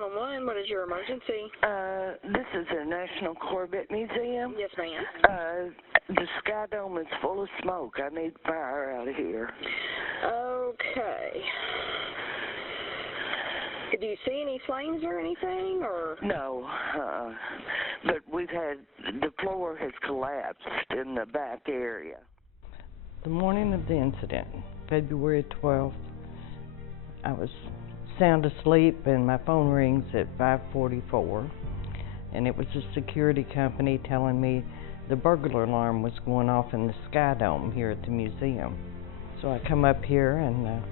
911, what is your emergency? This is the National Corvette Museum. Yes, ma'am. The Sky Dome is full of smoke. I need fire out of here. Okay. Do you see any flames or anything, or? No, but the floor has collapsed in the back area. The morning of the incident, February 12th, I was sound asleep and my phone rings at 5:44, and it was a security company telling me the burglar alarm was going off in the Sky Dome here at the museum. So I come up here and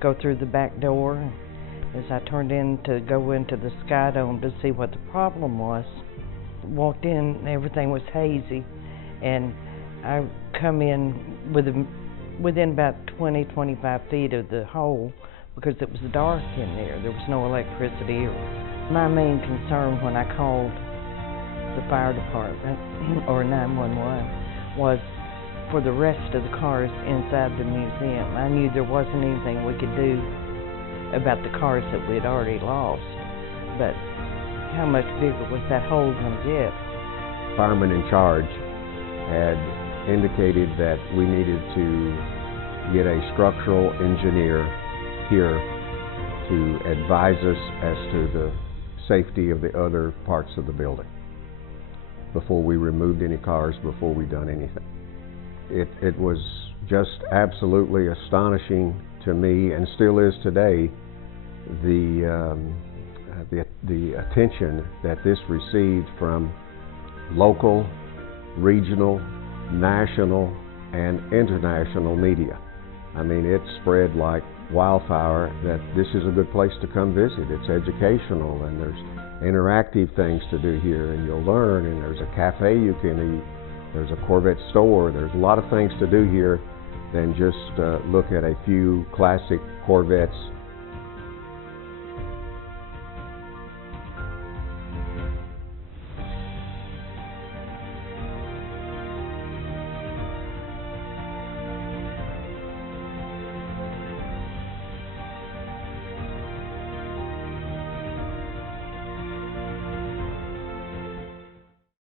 go through the back door. As I turned in to go into the Sky Dome to see what the problem was, walked in and everything was hazy, and I come in within about 20-25 feet of the hole because it was dark in there. There was no electricity. My main concern when I called the fire department or 911 was for the rest of the cars inside the museum. I knew there wasn't anything we could do about the cars that we had already lost, but how much bigger was that hole going to get? Fireman in charge had indicated that we needed to get a structural engineer here to advise us as to the safety of the other parts of the building before we removed any cars, before we done anything. It was just absolutely astonishing to me, and still is today, the attention that this received from local, regional, national, and international media. I mean, it spread like wildfire that this is a good place to come visit. It's educational, and there's interactive things to do here, and you'll learn, and there's a cafe you can eat, there's a Corvette store, there's a lot of things to do here than just look at a few classic Corvettes